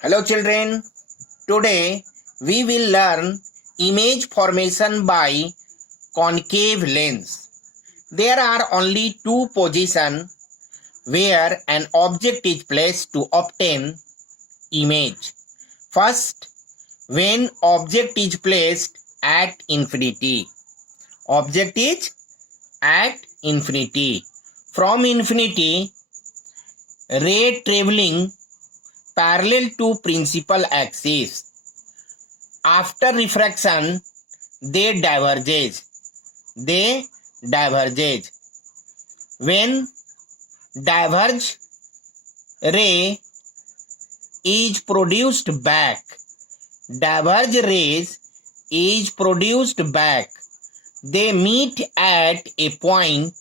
Hello children, today we will learn image formation by concave lens. There are only two positions where an object is placed to obtain image. First, when object is placed at infinity. Object is at infinity. From infinity, ray traveling parallel to principal axis. After refraction, they diverge. When diverge ray is produced back, diverge rays is produced back. They meet at a point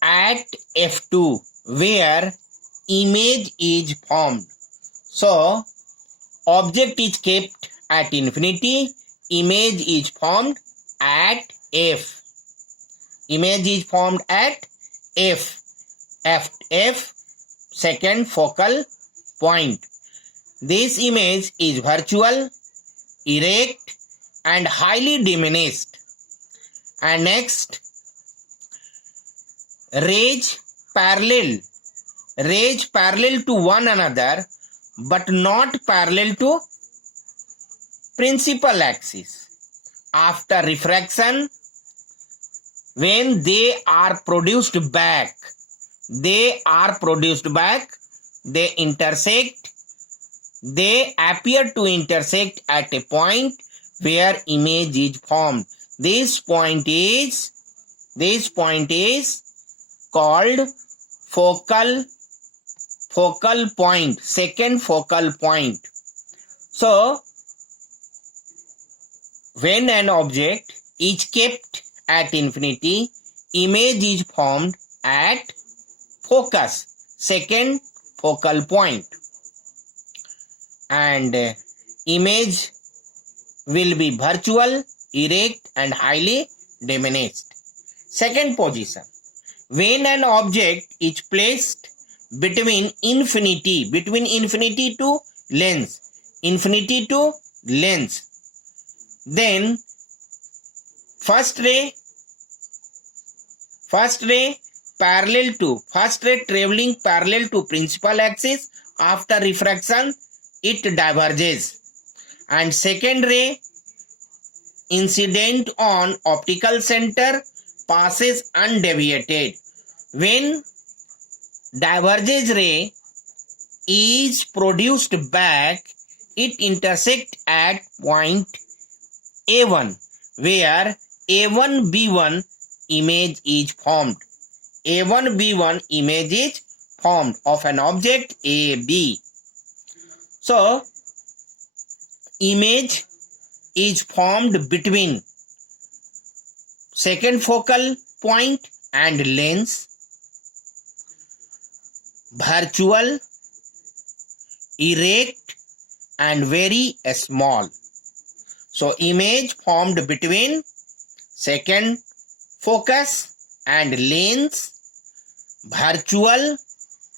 at F2 where image is formed. So, object is kept at infinity, image is formed at F. Image is formed at F, second focal point. This image is virtual, erect and highly diminished. And next, rays parallel to one another but not parallel to principal axis. After refraction, when they are produced back, they appear to intersect at a point where image is formed. This point is called focal point, second focal point. So, when an object is kept at infinity, image is formed at focus, second focal point, and image will be virtual, erect and highly diminished. Second position, when an object is placed between infinity to lens, then first ray traveling parallel to principal axis. After refraction, it diverges, and second ray incident on optical center passes undeviated. When divergence ray is produced back, it intersects at point A1 where A1B1 image is formed. A1B1 image is formed of an object AB. So, image is formed between second focal point and lens, virtual, erect and very small. So, image formed between second focus and lens, virtual,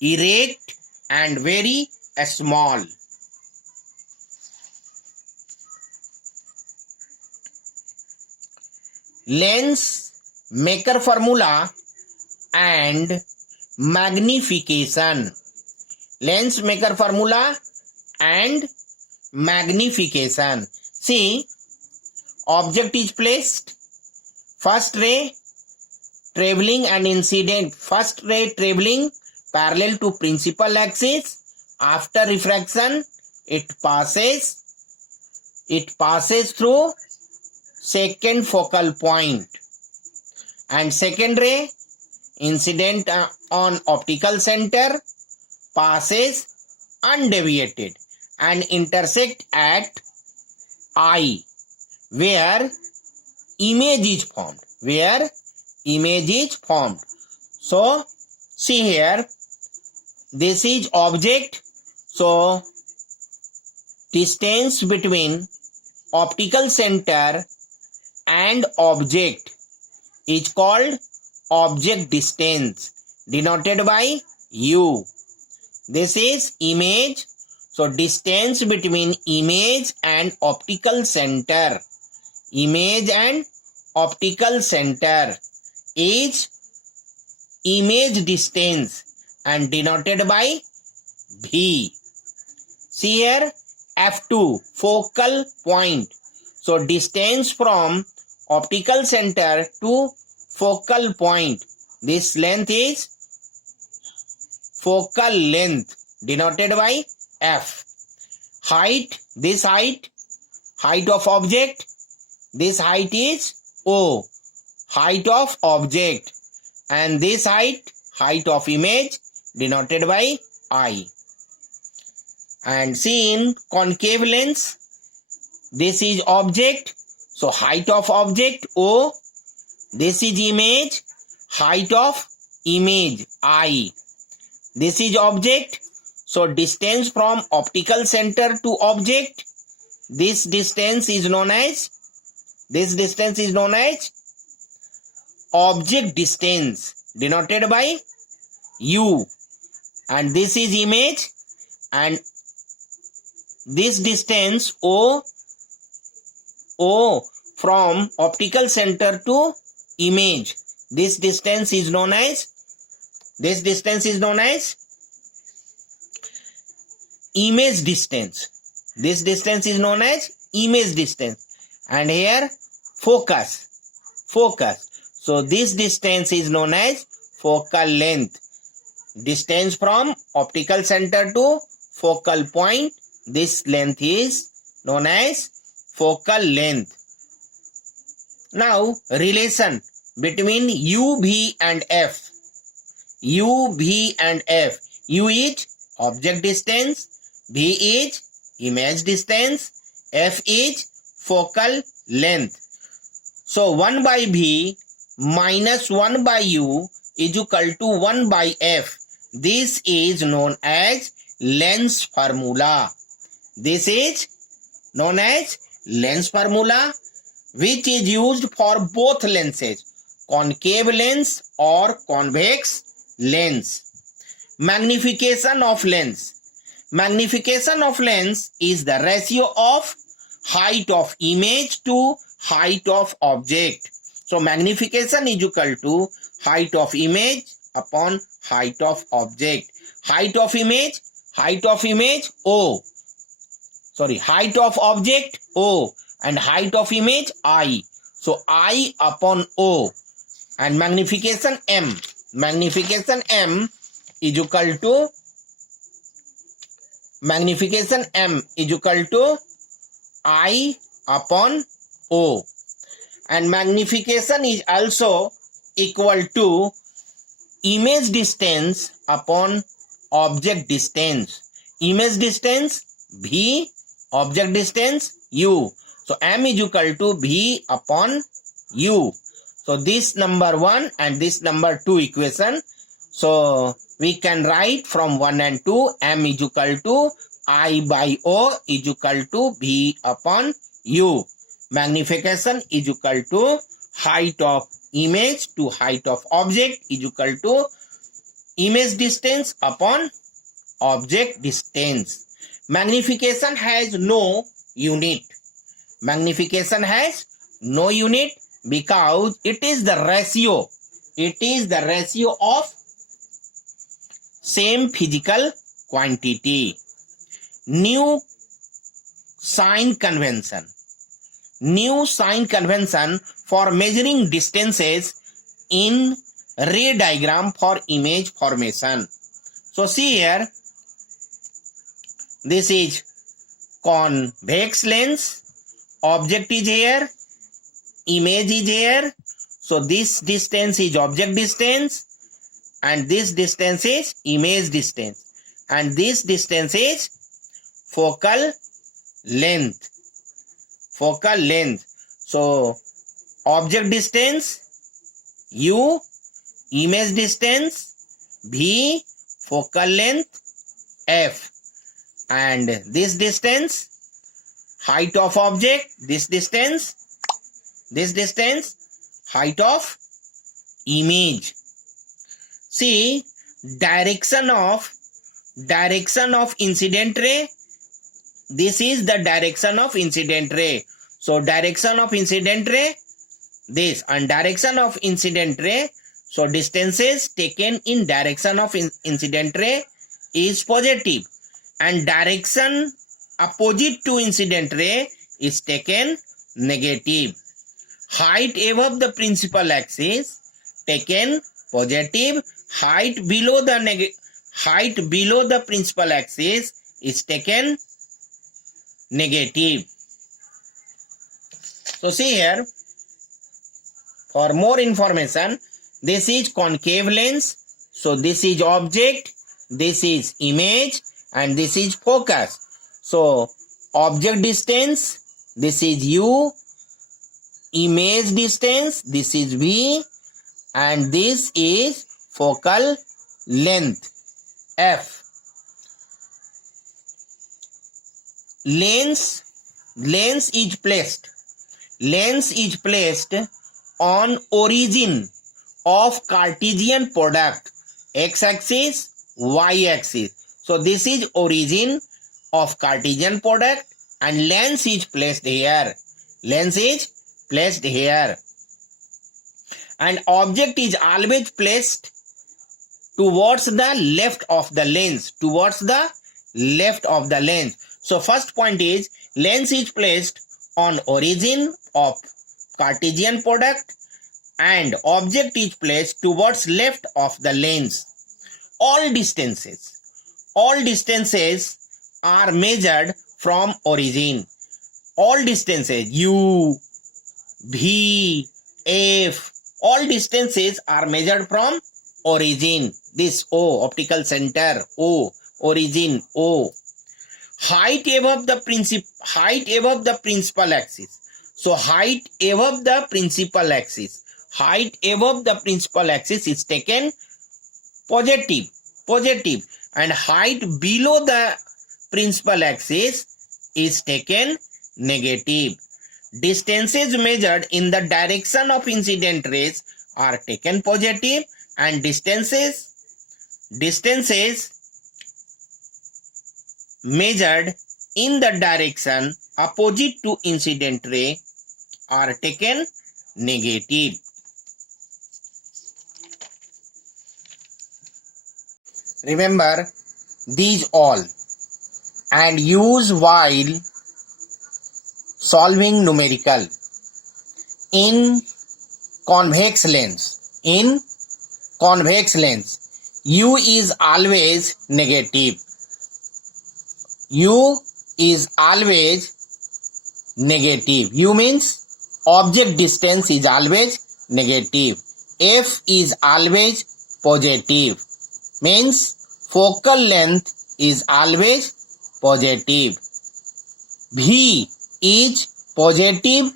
erect and very small. Lens maker formula and magnification. Lens maker formula and magnification. See, object is placed, first ray traveling and incident, first ray traveling parallel to principal axis. After refraction, it passes through second focal point, and second ray incident on optical center passes undeviated and intersect at I where image is formed. So, see here, this is object. So, distance between optical center and object is called object distance, denoted by U. This is image. So distance between image and optical center. Image and optical center is image distance and denoted by V. See here, F2, focal point. So distance from optical center to focal point. This length is focal length denoted by F. Height, this height of object, this height is O, height of object, and this height of image denoted by I. And see in concave lens, this is object, so height of object O, this is image, height of image I. This is object, so distance from optical center to object, this distance is known as object distance denoted by U, and this is image, and this distance O from optical center to image, this distance is known as image distance. This distance is known as image distance. And here focus. So this distance is known as focal length. Distance from optical center to focal point, this length is known as focal length. Now relation between U, V and F. U, V and F. U is object distance, V is image distance, F is focal length. So 1 by V minus 1 by U is equal to 1 by F. This is known as Lenz formula. This is known as Lenz formula, which is used for both lenses, concave lens or convex lens. Magnification of lens. Magnification of lens is the ratio of height of image to height of object. So magnification is equal to height of image upon height of object. Height of image O. Sorry, height of object O and height of image I. So I upon O, and magnification M. Magnification M is equal to I upon O, and magnification is also equal to image distance upon object distance. Image distance V, object distance U. So M is equal to V upon U. So this number 1 and this number 2 equation. So we can write from 1 and 2, M is equal to I by O is equal to V upon U. Magnification is equal to height of image to height of object is equal to image distance upon object distance. Magnification has no unit. Magnification has no unit because it is the ratio. It is the ratio of same physical quantity. New sign convention. New sign convention for measuring distances in ray diagram for image formation. So see here, this is convex lens, object is here, image is here. So this distance is object distance and this distance is image distance, and this distance is focal length. Focal length. So object distance U, image distance V, focal length F, and this distance height of object, this distance height of image. See, direction of direction of incident ray. This is the direction of incident ray. So direction of incident ray, this, and direction of incident ray. So distances taken in direction of incident ray is positive, and direction opposite to incident ray is taken negative. Height above the principal axis taken positive. Height below the principal axis is taken negative. So see here, for more information, this is concave lens. So this is object, this is image, and this is focus. So object distance, this is u, image distance, this is v, and this is focal length f. Lens is placed on origin of Cartesian product x-axis, y-axis. So this is origin of Cartesian product, and lens is placed here. And object is always placed towards the left of the lens. So first point is, lens is placed on origin of Cartesian product and object is placed towards left of the lens. All distances are measured from origin. All distances, u, v, f, all distances are measured from origin. This O, optical center, O, origin, O. Height above the principal axis. So height above the principal axis is taken positive, and height below the principal axis is taken negative. Distances measured in the direction of incident rays are taken positive, and distances measured in the direction opposite to incident ray are taken negative. Remember these all and use while solving numerical. In convex lens, u is always negative. U means object distance is always negative. F is always positive, means focal length is always positive. V is positive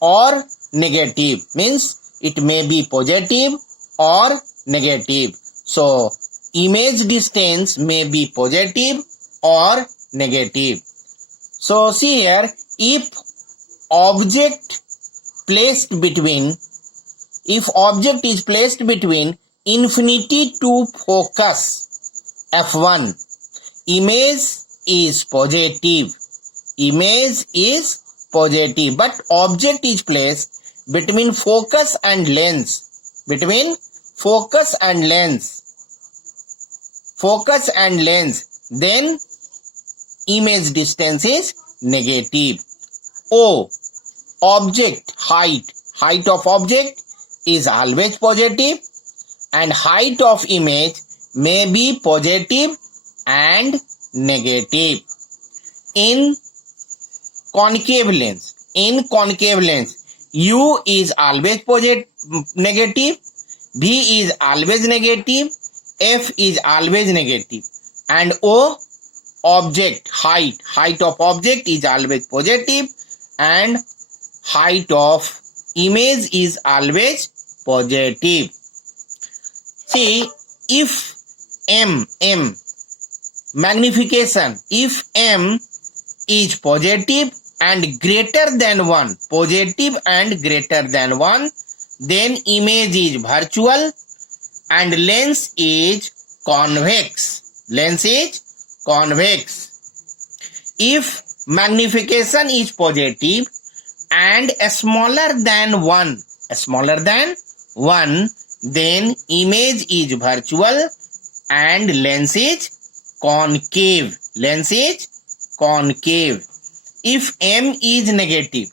or negative, means it may be positive or negative. So image distance may be positive or negative. So see here, if object is placed between infinity to focus f1, image is positive, but object is placed between focus and lens, then image distance is negative. O, object height of object is always positive, and height of image may be positive and negative. In concave lens, u is always negative, v is always negative, f is always negative, and O, object height of object is always positive, and height of image is always positive. See, if m magnification, if m is positive and greater than 1, then image is virtual and lens is convex. Lens is convex. If magnification is positive and smaller than 1, then image is virtual and lens is concave. If m is negative,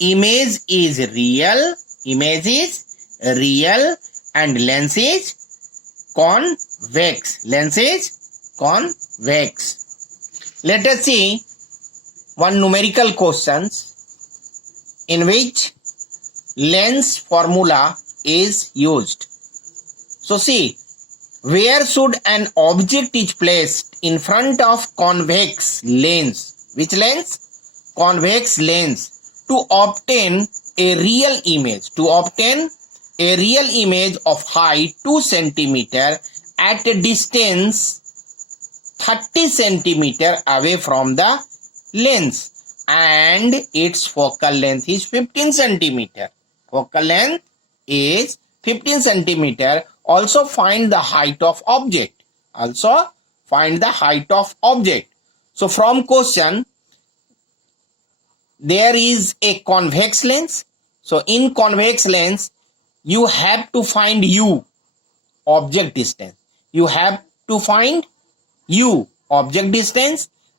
image is real, and lens is convex. Let us see one numerical questions in which lens formula is used. So see, where should an object is placed in front of convex lens? Which lens? Convex lens, to obtain a real image. Of height 2 centimeter at a distance 30 centimeter away from the lens, and its focal length is 15 centimeter. Also find the height of object. So from question, there is a convex lens. So in convex lens, you have to find u, object distance.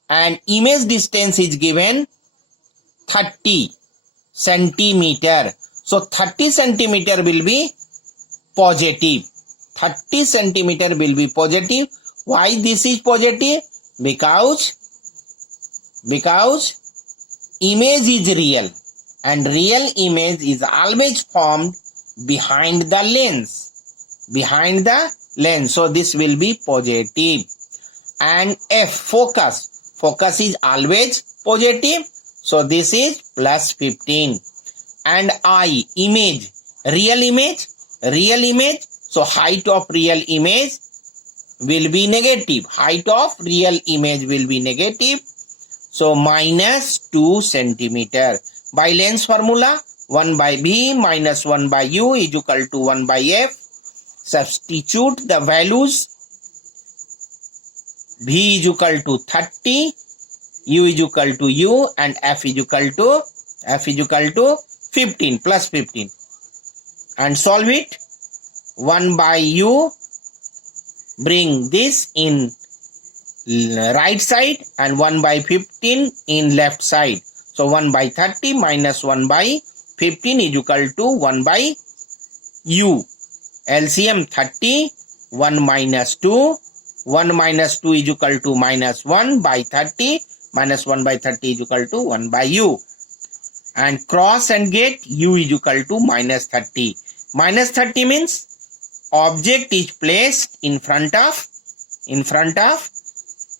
And image distance is given 30 centimeter. So 30 centimeter will be positive. Why this is positive? Because image is real, and real image is always formed behind the lens. So this will be positive. And F, focus is always positive, so this is plus 15. And I, image, real image, so height of real image will be negative. So minus 2 centimeter. By lens formula, 1 by b minus 1 by u is equal to 1 by f. Substitute the values. B is equal to 30, u is equal to u, and f is equal to 15, plus 15. And solve it. 1 by u, bring this in right side, and 1 by 15 in left side. So 1 by 30 minus 1 by 15 is equal to 1 by u. LCM 30, 1 minus 2. 1 minus 2 is equal to minus 1 by 30. Minus 1 by 30 is equal to 1 by u. And cross and get u is equal to minus 30. Minus 30 means object is placed in front of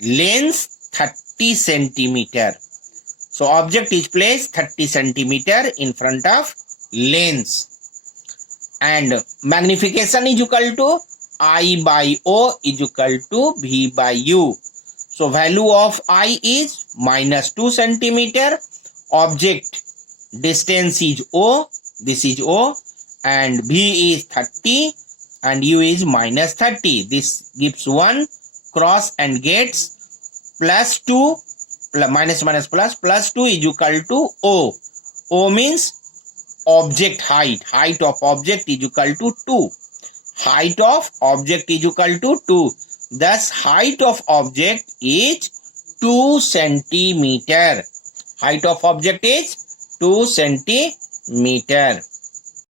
lens 30 centimeter. So object is placed 30 centimeter in front of lens. And magnification is equal to I by O is equal to V by U. So value of I is minus 2 centimeter. Object distance is O. This is O. And V is 30. And U is minus 30. This gives 1. Cross and gets plus 2. Minus plus 2 is equal to O. O means object height. Height of object is equal to 2. Height of object is equal to 2. Thus, height of object is 2 centimeter. Height of object is 2 centimeter.